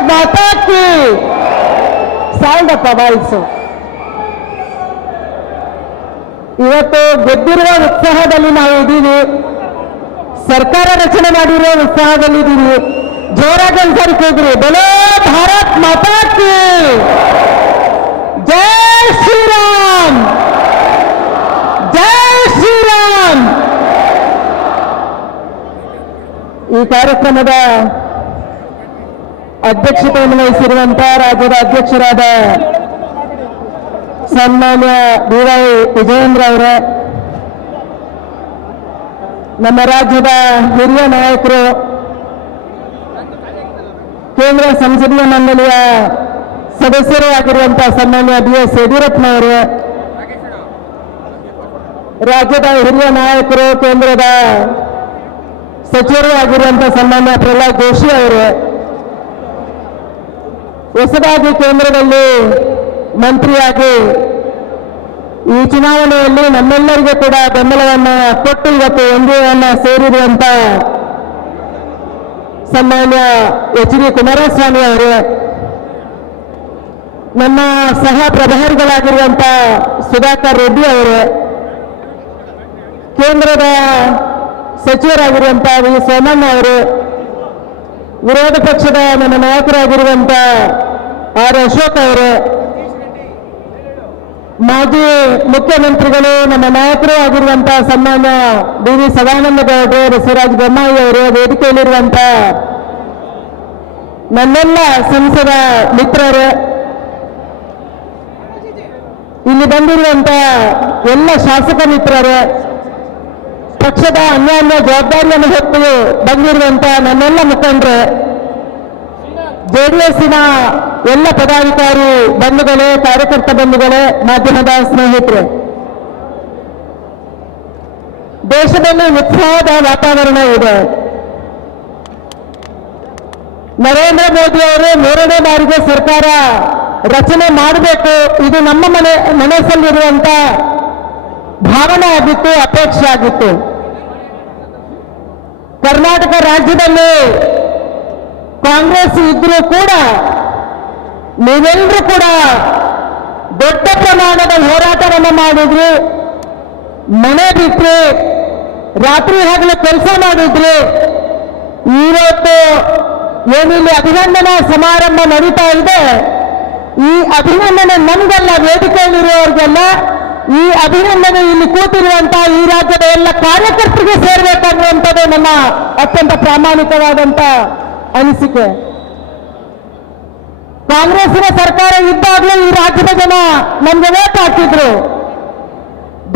ಭಾರತ್ ಮಾತಾ ಕಿ ಸಾಂಗಪ್ಪ voice ಇವತ್ತು ಗೆದ್ದಿರುವ ಉತ್ಸಾಹದಲ್ಲಿ ನಾವು ಇದ್ದೀವಿ ಸರ್ಕಾರ ರಚನೆ ಮಾಡಿರೋ ಉತ್ಸಾಹದಲ್ಲಿ ಇದ್ದೀವಿ ಜೋರಾಗಿ ಒಂದ್ಸರಿ ಕೂಗ್ರಿ ಬಲೋ ಭಾರತ್ ಮಾತಾ ಕಿ ಜೈ ಶ್ರೀರಾಮ್ ಜೈ ಶ್ರೀರಾಮ್ ಈ ಕಾರ್ಯಕ್ರಮದ ಅಧ್ಯಕ್ಷತೆಯನ್ನು ವಹಿಸಿರುವಂತಹ ರಾಜ್ಯದ ಅಧ್ಯಕ್ಷರಾದ ಸನ್ಮಾನ್ಯ ಡಿ ವೈ ವಿಜಯೇಂದ್ರ ಅವರೇ, ನಮ್ಮ ರಾಜ್ಯದ ಹಿರಿಯ ನಾಯಕರು, ಕೇಂದ್ರ ಸಂಸದೀಯ ಮಂಡಳಿಯ ಸದಸ್ಯರೂ ಆಗಿರುವಂತಹ ಸನ್ಮಾನ್ಯ ಬಿ ಎಸ್ ಯಡಿಯೂರಪ್ಪನವರು, ರಾಜ್ಯದ ಹಿರಿಯ ನಾಯಕರು, ಕೇಂದ್ರದ ಸಚಿವರು ಆಗಿರುವಂತಹ ಸನ್ಮಾನ್ಯ ಪ್ರಹ್ಲಾದ್ ಜೋಶಿ ಅವರು ಹೊಸದಾಗಿ ಕೇಂದ್ರದಲ್ಲಿ ಮಂತ್ರಿಯಾಗಿ ಈ ಚುನಾವಣೆಯಲ್ಲಿ ನಮ್ಮೆಲ್ಲರಿಗೂ ಕೂಡ ಬೆಂಬಲವನ್ನು ಕೊಟ್ಟು ಇವತ್ತು ಎನ್ಡಿಎನ್ನ ಸೇರಿರುವಂತ ಸನ್ಮಾನ್ಯ ಎಚ್ ಡಿ ಕುಮಾರಸ್ವಾಮಿ ಅವರು, ನಮ್ಮ ಸಹ ಪ್ರಭಾರಿಗಳಾಗಿರುವಂತ ಸುಧಾಕರ್ ರೆಡ್ಡಿ ಅವರು, ಕೇಂದ್ರದ ಸಚಿವರಾಗಿರುವಂತ ವಿ ಸೋಮಣ್ಣ ಅವರು, ವಿರೋಧ ಪಕ್ಷದ ನಮ್ಮ ನಾಯಕರಾಗಿರುವಂತ ಆರ್ ಅಶೋಕ್ ಅವರು. ಮಾಜಿ ಮುಖ್ಯಮಂತ್ರಿಗಳು, ನಮ್ಮ ನಾಯಕರು ಆಗಿರುವಂತಹ ಸನ್ಮಾನ್ಯ ಡಿ ವಿ ಸದಾನಂದ ಗೌಡರು ಬಸವರಾಜ ಬೊಮ್ಮಾಯಿ ಅವರು ವೇದಿಕೆಯಲ್ಲಿರುವಂತ ನನ್ನೆಲ್ಲ ಸಂಸದ ಮಿತ್ರರು, ಇಲ್ಲಿ ಬಂದಿರುವಂತ ಎಲ್ಲ ಶಾಸಕ ಮಿತ್ರರು, ಪಕ್ಷದ ಅನ್ಯಾನ್ಯ ಜವಾಬ್ದಾರಿಯನ್ನು ಹೊತ್ತು ಬಂದಿರುವಂತ ನನ್ನೆಲ್ಲ ಮುಖಂಡರು ಜೆಡಿಎಸ್ನ ಎಲ್ಲ ಪದಾಧಿಕಾರಿ ಬಂಧುಗಳೇ, ಕಾರ್ಯಕರ್ತ ಬಂಧುಗಳೇ, ಮಾಧ್ಯಮದ ಸ್ನೇಹಿತರೆ, ದೇಶದಲ್ಲಿ ಉತ್ಸಾಹದ ವಾತಾವರಣ ಇದೆ. ನರೇಂದ್ರ ಮೋದಿ ಅವರು ಮೂರನೇ ಬಾರಿಗೆ ಸರ್ಕಾರ ರಚನೆ ಮಾಡಬೇಕು, ಇದು ನಮ್ಮ ಮನೆ, ಮನಸ್ಸಲ್ಲಿರುವಂತ ಭಾವನೆ ಆಗಿತ್ತು, ಅಪೇಕ್ಷೆ ಆಗಿತ್ತು. ಕರ್ನಾಟಕ ರಾಜ್ಯದಲ್ಲಿ ಕಾಂಗ್ರೆಸ್ ಇದ್ರೂ ಕೂಡ ನೀವೆಲ್ಲರೂ ಕೂಡ ದೊಡ್ಡ ಪ್ರಮಾಣದ ಹೋರಾಟವನ್ನು ಮಾಡಿದ್ರಿ. ಮನೆ ಬಿಟ್ರಿ. ರಾತ್ರಿ ಹಗಲು ಕೆಲಸ ಮಾಡಿದ್ರಿ. ಇವತ್ತು ಏನಿಲ್ಲಿ ಅಭಿನಂದನಾ ಸಮಾರಂಭ ನಡೀತಾ ಇದೆ. ಈ ಅಭಿನಂದನೆ ನಮಗೆಲ್ಲ ವೇದಿಕೆಯಲ್ಲಿರುವವರಿಗೆಲ್ಲ. ಈ ಅಭಿನಂದನೆ ಇಲ್ಲಿ ಕೂತಿರುವಂತಹ ಈ ರಾಜ್ಯದ ಎಲ್ಲ ಕಾರ್ಯಕರ್ತರಿಗೆ ಸೇರ್ಬೇಕನ್ನುವಂಥದ್ದು ನನ್ನ ಅತ್ಯಂತ ಪ್ರಾಮಾಣಿಕವಾದಂತ ಅನಿಸಿಕೆ. ಕಾಂಗ್ರೆಸ್ಸಿನ ಸರ್ಕಾರ ಇದ್ದಾಗಲೂ ಈ ರಾಜ್ಯದ ಜನ ನಮ್ಗೆ ಓಟ್ ಹಾಕಿದ್ರು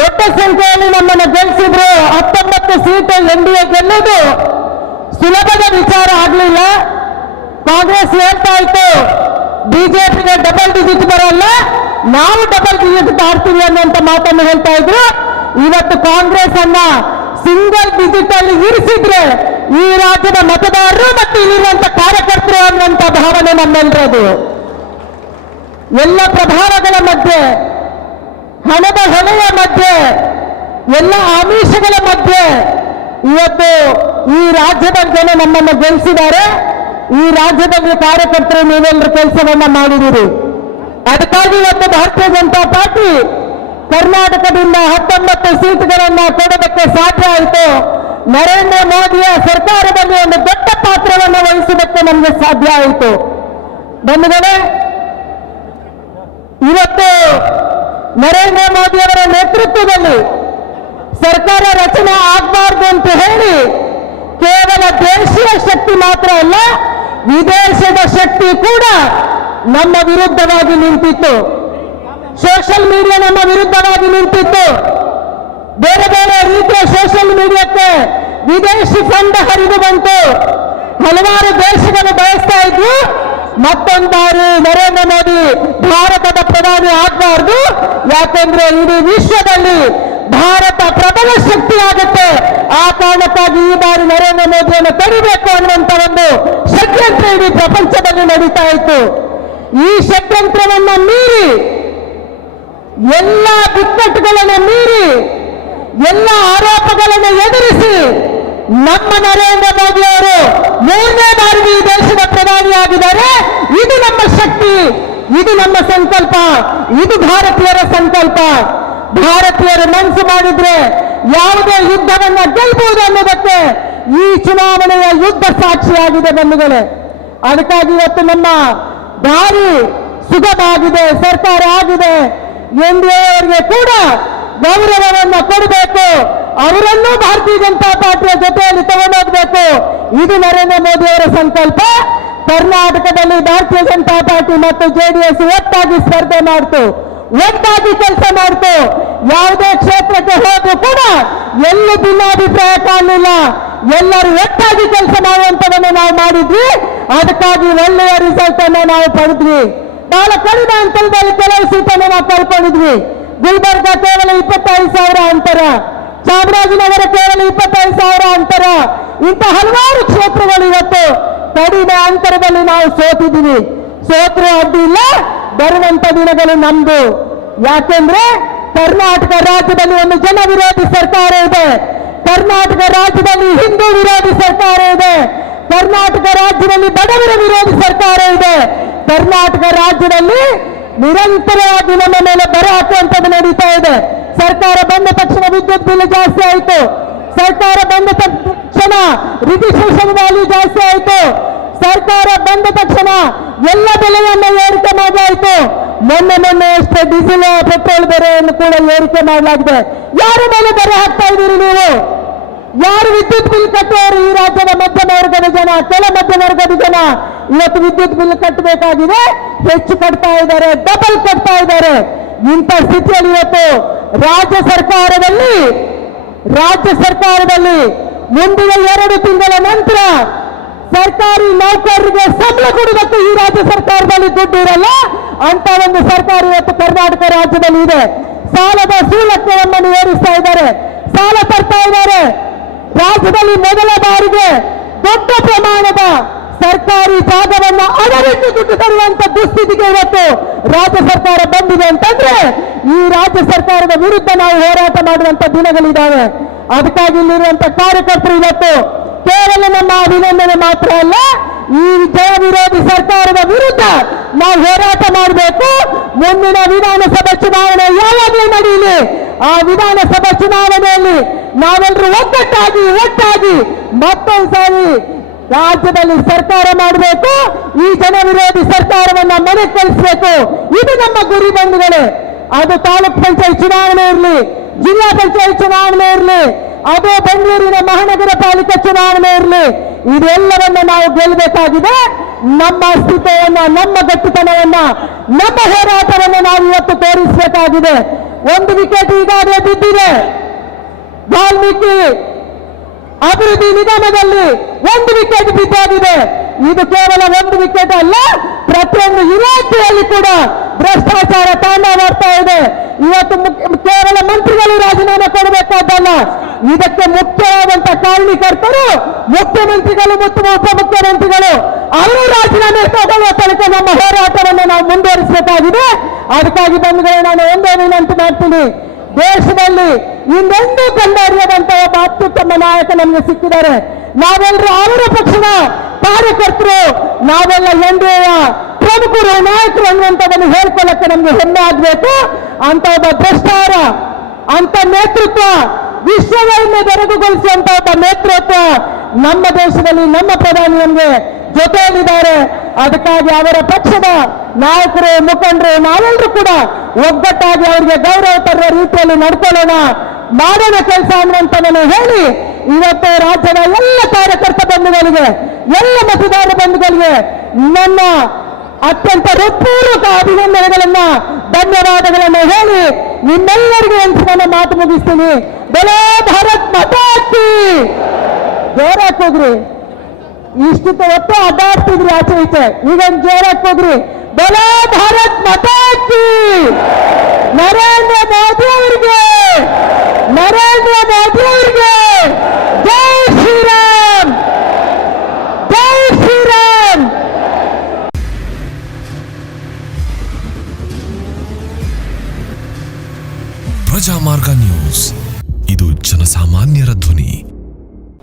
ದೊಡ್ಡ ಸಂಖ್ಯೆಯಲ್ಲಿ ನಮ್ಮನ್ನು ಗೆಲ್ಲಿಸಿದ್ರು ಹತ್ತೊಂಬತ್ತು ಸೀಟ್ ಎನ್ ಡಿ ಎ ಗೆಲ್ಲುವುದು ಸುಲಭದ ವಿಚಾರ ಆಗಲಿಲ್ಲ. ಕಾಂಗ್ರೆಸ್ ಹೇಳ್ತಾ ಇತ್ತು, ಬಿಜೆಪಿಗೆ ಡಬಲ್ ಡಿಜಿಟ್ ಬರಲ್ಲ, ನಾವು ಡಬಲ್ ಡಿಜಿಟ್ ಆಡ್ತೀವಿ ಅನ್ನುವಂತ ಮಾತನ್ನು ಹೇಳ್ತಾ ಇದ್ರು. ಇವತ್ತು ಕಾಂಗ್ರೆಸ್ ಅನ್ನ ಸಿಂಗಲ್ ಡಿಜಿಟ್ ಅಲ್ಲಿ ಇರಿಸಿದ್ರೆ ಈ ರಾಜ್ಯದ ಮತದಾರರು ಮತ್ತು ಇಲ್ಲಿರುವಂತ ಭಾವನೆ ನಮ್ಮೆಲ್ಲರದು ಎಲ್ಲ ಪ್ರಭಾವಗಳ ಮಧ್ಯೆ, ಹಣದ ಹೊಣೆಯ ಮಧ್ಯೆ, ಎಲ್ಲ ಆಮಿಷಗಳ ಮಧ್ಯೆ ಇವತ್ತು ಈ ರಾಜ್ಯದ ಜನ ನಮ್ಮನ್ನು ಗೆಲ್ಲಿಸಿದ್ದಾರೆ ಈ ರಾಜ್ಯದಲ್ಲಿ ಕಾರ್ಯಕರ್ತರು ನೀವೆಲ್ಲರೂ ಕೆಲಸವನ್ನ ಮಾಡಿದಿರಿ ಅದಕ್ಕಾಗಿ ಇವತ್ತು ಭಾರತೀಯ ಜನತಾ ಪಾರ್ಟಿ ಕರ್ನಾಟಕದಿಂದ ಹತ್ತೊಂಬತ್ತು ಸೀಟ್ಗಳನ್ನ ಕೊಡೋದಕ್ಕೆ ಸಾಧ್ಯ ಆಯಿತು. ನರೇಂದ್ರ ಮೋದಿಯ ಸರ್ಕಾರದಲ್ಲಿ ಒಂದು ದೊಡ್ಡ ಪಾತ್ರವನ್ನು ವಹಿಸುವುದಕ್ಕೆ ನಮಗೆ ಸಾಧ್ಯ ಆಯಿತು. ಬಂಧುಗಳೇ, ಇವತ್ತು ನರೇಂದ್ರ ಮೋದಿ ಅವರ ನೇತೃತ್ವದಲ್ಲಿ ಸರ್ಕಾರ ರಚನೆ ಆಗಬಾರ್ದು ಅಂತ ಹೇಳಿ ಕೇವಲ ದೇಶೀಯ ಶಕ್ತಿ ಮಾತ್ರ ಅಲ್ಲ, ವಿದೇಶದ ಶಕ್ತಿ ಕೂಡ ನಮ್ಮ ವಿರುದ್ಧವಾಗಿ ನಿಂತಿತ್ತು. ಸೋಷಿಯಲ್ ಮೀಡಿಯಾ ನಮ್ಮ ವಿರುದ್ಧವಾಗಿ ನಿಂತಿತ್ತು. ಬೇರೆ ಬೇರೆ ರೀತಿಯ ಸೋಷಿಯಲ್ ಮೀಡಿಯಾಕ್ಕೆ ವಿದೇಶಿ ಫಂಡ್ ಹರಿದು ಬಂತು. ಹಲವಾರು ದೇಶಗಳು ಬಯಸ್ತಾ ಮತ್ತೊಂದು ಬಾರಿ ನರೇಂದ್ರ ಮೋದಿ ಭಾರತದ ಪ್ರಧಾನಿ ಆಗಬಾರ್ದು. ಯಾಕೆಂದ್ರೆ ಇಡೀ ವಿಶ್ವದಲ್ಲಿ ಭಾರತ ಪ್ರಬಲ ಶಕ್ತಿಯಾಗುತ್ತೆ. ಆ ಕಾರಣಕ್ಕಾಗಿ ಈ ಬಾರಿ ನರೇಂದ್ರ ಮೋದಿಯನ್ನು ತಡಿಬೇಕು ಅನ್ನುವಂತ ಒಂದು ಷಡ್ಯಂತ್ರ ಇಡೀ ಪ್ರಪಂಚದಲ್ಲಿ ನಡೀತಾ ಇತ್ತು. ಈ ಷಡ್ಯಂತ್ರವನ್ನು ಮೀರಿ ಎಲ್ಲ ಬಿಕ್ಕಟ್ಟುಗಳನ್ನು ಮೀರಿ ಎಲ್ಲ ಆರೋಪಗಳನ್ನು ಎದುರಿಸಿ ನಮ್ಮ ನರೇಂದ್ರ ಮೋದಿ ಅವರು ಮೂರನೇ ಬಾರಿಗೆ ಈ ದೇಶದ ಪ್ರಧಾನಿಯಾಗಿದ್ದಾರೆ. ಇದು ನಮ್ಮ ಶಕ್ತಿ, ಇದು ನಮ್ಮ ಸಂಕಲ್ಪ, ಇದು ಭಾರತೀಯರ ಸಂಕಲ್ಪ. ಭಾರತೀಯರು ಮನಸ್ಸು ಮಾಡಿದ್ರೆ ಯಾವುದೇ ಯುದ್ಧವನ್ನ ಗೆಲ್ಬಹುದು ಅನ್ನೋದಕ್ಕೆ ಈ ಚುನಾವಣೆಯ ಯುದ್ಧ ಸಾಕ್ಷಿಯಾಗಿದೆ ಬಂಧುಗಳೇ. ಅದಕ್ಕಾಗಿ ಇವತ್ತು ನಮ್ಮ ದಾರಿ ಸುಗಮ ಆಗಿದೆ, ಸರ್ಕಾರ ಆಗಿದೆ. ಎನ್ ಡಿ ಅವರಿಗೆ ಕೂಡ ಗೌರವವನ್ನು ಕೊಡಬೇಕು ಅವರನ್ನೂ ಭಾರತೀಯ ಜನತಾ ಪಾರ್ಟಿಯ ಜೊತೆಯಲ್ಲಿ ತಗೊಂಡೋಗ್ಬೇಕು. ಇದು ನರೇಂದ್ರ ಮೋದಿ ಅವರ ಸಂಕಲ್ಪ. ಕರ್ನಾಟಕದಲ್ಲಿ ಭಾರತೀಯ ಜನತಾ ಪಾರ್ಟಿ ಮತ್ತು ಜೆಡಿಎಸ್ ಒಟ್ಟಾಗಿ ಸ್ಪರ್ಧೆ ಮಾಡ್ತು. ಒಟ್ಟಾಗಿ ಕೆಲಸ ಮಾಡ್ತು. ಯಾವುದೇ ಕ್ಷೇತ್ರಕ್ಕೆ ಹೋದ್ರು ಕೂಡ ಎಲ್ಲೂ ಭಿನ್ನಾಭಿಪ್ರಾಯ ಕಾಣಲಿಲ್ಲ. ಎಲ್ಲರೂ ಒಟ್ಟಾಗಿ ಕೆಲಸ ಮಾಡುವಂತದನ್ನು ನಾವು ಮಾಡಿದ್ವಿ. ಅದಕ್ಕಾಗಿ ಒಳ್ಳೆಯ ರಿಸಲ್ಟ್ ಅನ್ನು ನಾವು ಪಡೆದ್ವಿ. ಬಹಳ ಕಡಿಮೆ ಅಂತರದಲ್ಲಿ ಕೆಲವು ಸೀಟನ್ನು ನಾವು ಕಳ್ಕೊಂಡಿದ್ವಿ. ಗುಲ್ಬರ್ಗ ಕೇವಲ ಇಪ್ಪತ್ತೈದು ಸಾವಿರ ಅಂತರ. ಚಾಮರಾಜನಗರ ಕೇವಲ ಇಪ್ಪತ್ತೈದು ಸಾವಿರ ಅಂತರ. ಇಂಥ ಹಲವಾರು ಕ್ಷೇತ್ರಗಳು ಇವತ್ತು ಕಡಿಮೆ ಅಂತರದಲ್ಲಿ ನಾವು ಸೋತಿದ್ದೀವಿ. ಸೋತ್ರ ಅಡ್ಡಿ ಇಲ್ಲ ಬರುವಂತ ದಿನಗಳು ನಮ್ದು. ಯಾಕೆಂದ್ರೆ ಕರ್ನಾಟಕ ರಾಜ್ಯದಲ್ಲಿ ಒಂದು ಜನ ವಿರೋಧಿ ಸರ್ಕಾರ ಇದೆ. ಕರ್ನಾಟಕ ರಾಜ್ಯದಲ್ಲಿ ಹಿಂದೂ ವಿರೋಧಿ ಸರ್ಕಾರ ಇದೆ. ಕರ್ನಾಟಕ ರಾಜ್ಯದಲ್ಲಿ ಬಡವರ ವಿರೋಧಿ ಸರ್ಕಾರ ಇದೆ. ಕರ್ನಾಟಕ ರಾಜ್ಯದಲ್ಲಿ ನಿರಂತರವಾಗಿ ನಮ್ಮ ಮೇಲೆ ಬರ ಹಾಕುವಂಥದ್ದು ನಡೀತಾ ಇದೆ. ಸರ್ಕಾರ ಬಂದ ತಕ್ಷಣ ವಿದ್ಯುತ್ ಬಿಲ್ ಜಾಸ್ತಿ ಆಯಿತು. ಸರ್ಕಾರ ಬಂದ ತಕ್ಷಣ ರಿಜಿಸ್ಟ್ರೇಷನ್ ವ್ಯಾಲ್ಯೂ ಜಾಸ್ತಿ ಆಯಿತು. ಸರ್ಕಾರ ಬಂದ ತಕ್ಷಣ ಎಲ್ಲ ಬೆಲೆಯನ್ನು ಏರಿಕೆ ಮಾಡಲಾಯಿತು. ಮೊನ್ನೆ ಮೊನ್ನೆ ಎಷ್ಟೇ ಡೀಸೆಲ್, ಪೆಟ್ರೋಲ್ ಬೆಲೆಯನ್ನು ಕೂಡ ಏರಿಕೆ ಮಾಡಲಾಗಿದೆ. ಯಾರ ಮೇಲೆ ಬೆಲೆ ಹಾಕ್ತಾ ಇದ್ದೀರಿ ನೀವು? ಯಾರು ವಿದ್ಯುತ್ ಬಿಲ್ ಕಟ್ಟುವವರು ಈ ರಾಜ್ಯದ ಮಧ್ಯಮ ವರ್ಗದ ಜನ ಕೆಳ ಮಧ್ಯಮ ವರ್ಗದ ಜನ? ಇವತ್ತು ವಿದ್ಯುತ್ ಬಿಲ್ ಕಟ್ಟಬೇಕಾಗಿದೆ. ಹೆಚ್ಚು ಕಟ್ತಾ ಇದ್ದಾರೆ, ಡಬಲ್ ಕಟ್ತಾ ಇದ್ದಾರೆ. ಇಂಥ ಸ್ಥಿತಿಯಲ್ಲಿ ಇವತ್ತು ರಾಜ್ಯ ಸರ್ಕಾರದಲ್ಲಿ ರಾಜ್ಯ ಸರ್ಕಾರದಲ್ಲಿ ಮುಂದಿನ ಎರಡು ತಿಂಗಳ ನಂತರ ಸರ್ಕಾರಿ ನೌಕರರಿಗೆ ಸಂಬಳ ಕೊಡುವುದಕ್ಕೆ ಈ ರಾಜ್ಯ ಸರ್ಕಾರದಲ್ಲಿ ದುಡ್ಡು ಇರಲ್ಲ. ಅಂತ ಒಂದು ಸರ್ಕಾರ ಇವತ್ತು ಕರ್ನಾಟಕ ರಾಜ್ಯದಲ್ಲಿ ಇದೆ. ಸಾಲದ ನಮ್ಮನ್ನು ಏರಿಸ್ತಾ ಇದ್ದಾರೆ. ಸಾಲ ತರ್ತಾ ಇದ್ದಾರೆ. ರಾಜ್ಯದಲ್ಲಿ ಮೊದಲ ಬಾರಿಗೆ ದೊಡ್ಡ ಪ್ರಮಾಣದ ಸರ್ಕಾರಿ ಜಾಗವನ್ನ ಅಡವಿಟ್ಟು ದುಡ್ಡು ತರುವಂತ ದುಸ್ಥಿತಿಗೆ ಇವತ್ತು ರಾಜ್ಯ ಸರ್ಕಾರ ಬಂದಿದೆ ಅಂತಂದ್ರೆ ಈ ರಾಜ್ಯ ಸರ್ಕಾರದ ವಿರುದ್ಧ ನಾವು ಹೋರಾಟ ಮಾಡುವಂತ ದಿನಗಳಿದ್ದಾವೆ ಅದಕ್ಕಾಗಿ ಇಲ್ಲಿರುವಂತ ಕಾರ್ಯಕರ್ತರು ಇವತ್ತು ಕೇವಲ ನಮ್ಮ ಅಭಿನಂದನೆ ಮಾತ್ರ ಅಲ್ಲ, ಈ ಜಯ ವಿರೋಧಿ ಸರ್ಕಾರದ ವಿರುದ್ಧ ನಾವು ಹೋರಾಟ ಮಾಡಬೇಕು. ಮುಂದಿನ ವಿಧಾನಸಭಾ ಚುನಾವಣೆ ಯಾವಾಗಲೂ ನಡೆಯಲಿ. ಆ ವಿಧಾನಸಭಾ ಚುನಾವಣೆಯಲ್ಲಿ ನಾವೆಲ್ಲರೂ ಒಗ್ಗಟ್ಟಾಗಿ, ಒಟ್ಟಾಗಿ ಮತ್ತೊಂದ್ಸಾರಿ ರಾಜ್ಯದಲ್ಲಿ ಸರ್ಕಾರ ಮಾಡಬೇಕು, ಈ ಜನ ವಿರೋಧಿ ಸರ್ಕಾರವನ್ನ ಮನೆ ಕಳಿಸಬೇಕು ಇದು ನಮ್ಮ ಗುರಿ ಬಂಧುಗಳೇ. ಅದು ತಾಲೂಕ್ ಪಂಚಾಯತ್ ಚುನಾವಣೆ ಇರಲಿ, ಜಿಲ್ಲಾ ಪಂಚಾಯತ್ ಚುನಾವಣೆ ಇರಲಿ, ಅದು ಬೆಂಗಳೂರಿನ ಮಹಾನಗರ ಪಾಲಿಕೆ ಚುನಾವಣೆ ಇರಲಿ, ಇದೆಲ್ಲವನ್ನ ನಾವು ಗೆಲ್ಲಬೇಕಾಗಿದೆ. ನಮ್ಮ ಅಸ್ತಿತ್ವವನ್ನ, ನಮ್ಮ ಗಟ್ಟಿತನವನ್ನ, ನಮ್ಮ ಹೋರಾಟವನ್ನು ನಾವು ಇವತ್ತು ತೋರಿಸಬೇಕಾಗಿದೆ. ಒಂದು ವಿಕೆಟ್ ಈಗಾಗಲೇ ಬಿದ್ದಿದೆ. ವಾಲ್ಮೀಕಿ ಅಭಿವೃದ್ಧಿ ನಿಗಮದಲ್ಲಿ ಒಂದು ವಿಕೆಟ್ ಬಿದ್ದಾಗಿದೆ. ಇದು ಕೇವಲ ಒಂದು ವಿಕೆಟ್ ಅಲ್ಲ, ಪ್ರತಿಯೊಂದು ಇಲಾಖೆಯಲ್ಲಿ ಕೂಡ ಭ್ರಷ್ಟಾಚಾರ ತಾಂಡವಾಡ್ತಾ ಇದೆ. ಇವತ್ತು ಕೇವಲ ಮಂತ್ರಿಗಳು ರಾಜೀನಾಮೆ ಕೊಡಬೇಕಾದಲ್ಲ. ಇದಕ್ಕೆ ಮುಖ್ಯವಾದಂತ ಕಾರಣೀಕರ್ತರು ಮುಖ್ಯಮಂತ್ರಿಗಳು ಮತ್ತು ಉಪಮುಖ್ಯಮಂತ್ರಿಗಳು ಅವರು ರಾಜೀನಾಮೆ ತಗೊಳ್ಳುವ ತನಕ ನಮ್ಮ ಹೋರಾಟವನ್ನು ನಾವು ಮುಂದುವರಿಸಬೇಕಾಗಿದೆ. ಅದಕ್ಕಾಗಿ ಬಂಧುಗಳೇ, ನಾನು ಒಂದೇ ವಿನಂತಿ ಮಾಡ್ತೀನಿ. ದೇಶದಲ್ಲಿ ಇನ್ನೆಂದೂ ಕಂಡರಿಯದಂತಹ ಒಬ್ಬ ಅತ್ಯುತ್ತಮ ನಾಯಕ ನಮಗೆ ಸಿಕ್ಕಿದ್ದಾರೆ. ನಾವೆಲ್ಲರೂ ಅವರ ಪಕ್ಷದ ಕಾರ್ಯಕರ್ತರು. ನಾವೆಲ್ಲ ಡಿ ಪ್ರಮುಖರು ನಾಯಕರು ಅನ್ನುವಂಥದ್ದನ್ನು ಹೇಳ್ಕೊಳ್ಳಕ್ಕೆ ನಮ್ಗೆ ಹೆಮ್ಮೆ ಆಗಬೇಕು. ಅಂತ ಒಬ್ಬ ಭ್ರಷ್ಟಾರ ಅಂತ ನೇತೃತ್ವ ವಿಶ್ವವನ್ನೇ ಬೆರಗುಗೊಳಿಸುವಂತ ಒಬ್ಬ ನೇತೃತ್ವ ನಮ್ಮ ದೇಶದಲ್ಲಿ ನಮ್ಮ ಪ್ರಧಾನಿ ನಮಗೆ ಜೊತೆಯಲ್ಲಿದ್ದಾರೆ. ಅದಕ್ಕಾಗಿ ಅವರ ಪಕ್ಷದ ನಾಯಕರು, ಮುಖಂಡರು, ನಾವೆಲ್ಲರೂ ಕೂಡ ಒಗ್ಗಟ್ಟಾಗಿ ಅವರಿಗೆ ಗೌರವ ತರುವ ರೀತಿಯಲ್ಲಿ ನಡ್ಕೊಳ್ಳೋಣ. ಮಾಡೋಣ ಕೆಲಸ ಅನ್ನುವಂಥದ್ದನ್ನು ಹೇಳಿ, ಇವತ್ತು ರಾಜ್ಯದ ಎಲ್ಲ ಕಾರ್ಯಕರ್ತ ಬಂಧುಗಳಿಗೆ, ಎಲ್ಲ ಮತದಾರ ಬಂಧುಗಳಿಗೆ ನನ್ನ ಅತ್ಯಂತ ಹೃತ್ಪೂರ್ವಕ ಅಭಿನಂದನೆಗಳನ್ನ, ಧನ್ಯವಾದಗಳನ್ನು ಹೇಳಿ ನಿಮ್ಮೆಲ್ಲರಿಗೂ ಒಂದು ನನ್ನ ಮಾತು ಮುಗಿಸ್ತೀನಿ. ಬೆಳೆ ಭಾರತ್ ಮತ ಜೋರಾಕ್ ಹೋಗ್ರಿ ಇಷ್ಟು ಹೊತ್ತು ಅಡ್ಡಾಡ್ತಿದ್ರಿ ಆಚೆ ಈಚೆ. ಈಗ ಜೋರಾಕ್ ಹೋಗ್ರಿ ಬಲ ಭಾರತ್ ಮಾತಾಡ್ತಿ ನರೇಂದ್ರ ಮೋದಿ ಅವರಿಗೆ! ನರೇಂದ್ರ ಮೋದಿ ಅವರಿಗೆ! ಜೈ ಶ್ರೀರಾಮ್! ಜೈ ಶ್ರೀರಾಮ್! ಪ್ರಜಾಮಾರ್ಗ ನ್ಯೂಸ್. ಇದು ಜನಸಾಮಾನ್ಯರ ಧ್ವನಿ.